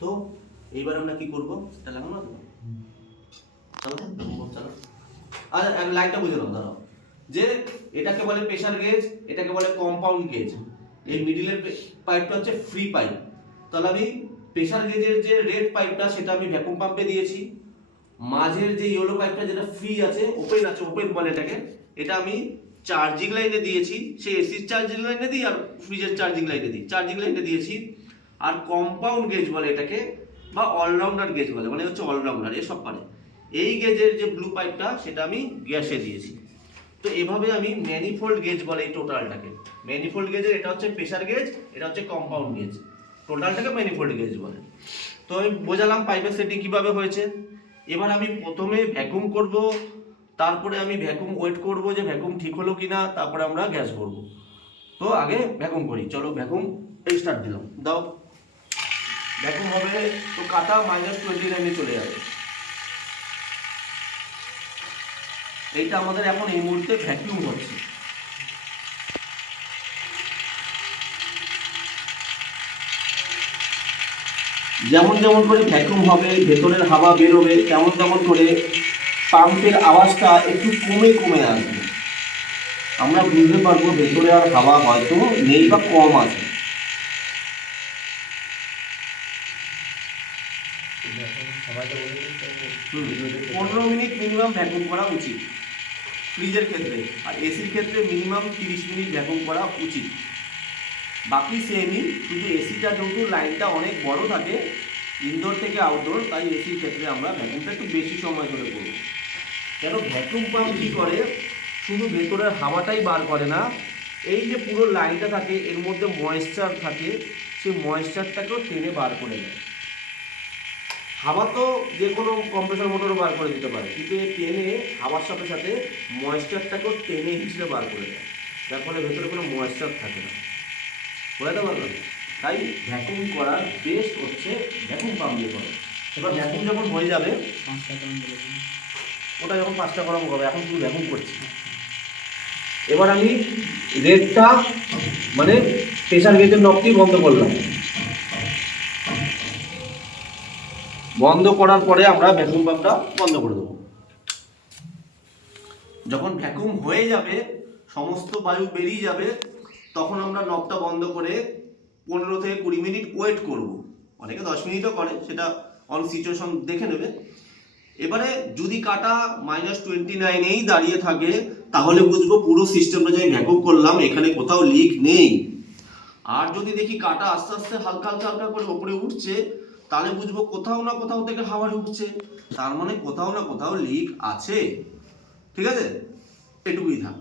তো এইবার আমরা কি করবো, এটা লাগানো না তো চলো আচ্ছা লাইটটা বুঝে নাও দাঁড়াও, যে এটাকে বলে প্রেসার গেজ, এটাকে বলে কম্পাউন্ড গেজ, এই মিডিলের পাইপটা হচ্ছে ফ্রি পাইপ। তাহলে আমি প্রেসার গেজের যে রেড পাইপটা সেটা আমি ভ্যাকুয়াম পাম্পে দিয়েছি, মাঝের যে ইয়েলো পাইপটা যেটা ফ্রি আছে, ওপেন আছে, ওপেন বলে এটাকে, এটা আমি চার্জিং লাইনে দিয়েছি, সেই এসির চার্জিং লাইনে দিই আর ফ্রিজের চার্জিং লাইনে দিই, চার্জিং লাইনে দিয়েছি। আর কম্পাউন্ড গেজ বলে এটাকে, বা অলরাউন্ডার গেজ বলে, মানে হচ্ছে অলরাউন্ডার, এসব পারে। এই গেজের যে ব্লু পাইপটা সেটা আমি গ্যাসে দিয়েছি। তো এভাবে আমি ম্যানিফোল্ড গেজ বলে এই টোটালটাকে, ম্যানিফোল্ড গেজের এটা হচ্ছে প্রেসার গেজ, এটা হচ্ছে কম্পাউন্ড গেজ, টোটালটাকে ম্যানিফোল্ড গেজ বলে। তো আমি বোঝালাম পাইপের সেটিং কিভাবে হয়েছে। এবার আমি প্রথমে ভ্যাকুম করব, তারপরে আমি ভ্যাকুম ওয়েট করব যে ভ্যাকুম ঠিক হলো কিনা, তারপরে আমরা গ্যাস ভরব। তো আগে ভ্যাকুম করি, চলো ভ্যাকুম স্টার্ট দিলাম, দাও। ভ্যাকুম হবে তো কাটা -29 চলে যাবে। এইটা আমাদের এখন এই মুহূর্তে ভ্যাকুম হচ্ছে। যেমন যেমন করে ভ্যাকুম হবে, ভেতরের হাওয়া বেরোবে, তেমন তেমন করে পাম্পের আওয়াজটা একটু কমে কমে আসবে। আমরা বুঝতে পারবো ভেতরে আর হাওয়া হয়তো নেই বা কম আছে। 15 মিনিট মিনিমাম ভ্যাকুম করা উচিত ফ্রিজের ক্ষেত্রে, আর এসির ক্ষেত্রে মিনিমাম 30 মিনিট ভ্যাকুম করা উচিত। বাকি সেমই, কিন্তু এসিটা যেহেতু লাইনটা অনেক বড় থাকে ইনডোর থেকে আউটডোর, তাই এসির ক্ষেত্রে আমরা ভ্যাকুমটা একটু বেশি সময় ধরে করব। কেন ভ্যাকুম পাম্প কী করে, শুধু ভেতরের হাওয়াটাই বার করে না, এই যে পুরো লাইনটা থাকে এর মধ্যে ময়েশ্চার থাকে, সেই ময়েশ্চারটাকেও টেনে বার করে দেয়। হাওয়া তো যে কোনো কম্প্রেসর মোটরও বার করে দিতে পারে, কিন্তু টেনে হাওয়ার সাথে সাথে ময়েশ্চারটাকেও টেনে হিসেবে বার করে দেয়, যার ফলে ভেতরে কোনো ময়েশ্চার থাকে না। বোঝাতে পারলাম? তাই ভ্যাকুম করার বেস্ট হচ্ছে ভ্যাকুম পাম্প দিয়ে করে। এবার ভ্যাকুম যখন হয়ে যাবে, ওটা যখন 5টা গরম হবে, এখন শুধু ভ্যাকুম করছি। এবার আমি রেডটা মানে প্রেসার গেজের নবটি বন্ধ করলাম। বন্ধ করার পরে আমরা ভ্যাকুম পাম্পটা বন্ধ করে দেবো। যখন ভ্যাকুম হয়ে যাবে, সমস্ত বায়ু বেরিয়ে যাবে, তখন আমরা নবটা বন্ধ করে 15 থেকে 20 মিনিট ওয়েট করব। অনেকে 10 মিনিটও করে, সেটা অন সিচুয়েশন দেখে নেবে। এবারে যদি কাটা -29 দাঁড়িয়ে থাকে, তাহলে বুঝবো পুরো সিস্টেমটা যে ভ্যাকুম করলাম এখানে কোথাও লিক নেই। আর যদি দেখি কাটা আস্তে আস্তে হালকা হালকা হালকা করে উপরে উঠছে, তাহলে বুঝবো কোথাও না কোথাও থেকে হাওয়া ঢুকছে, তার মানে কোথাও না কোথাও লিক আছে। ঠিক আছে, এটুকুই থাক।